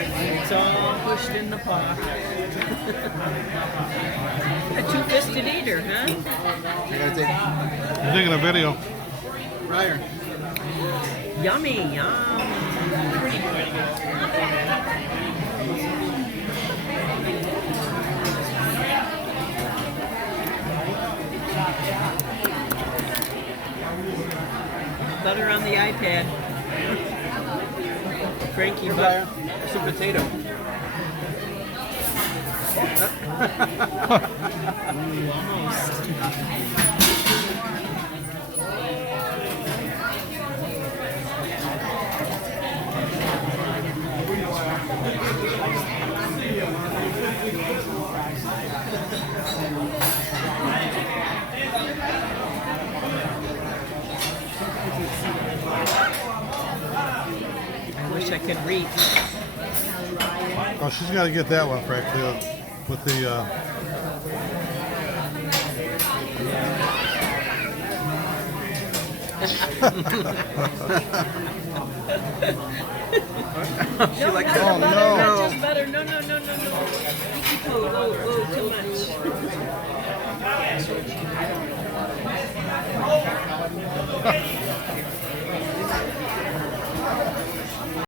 It's all pushed in the pot. A two-fisted eater, huh? I gotta take You're taking a video. Ryder. Yummy, yum. Butter on the iPad. Frankie butter. Some potato. Almost. I wish I could reach. Oh, she's got to get that one, Frank, with the. She likes that. Oh, Butter, no. not just butter. No, no, no, no, no. Oh, too much.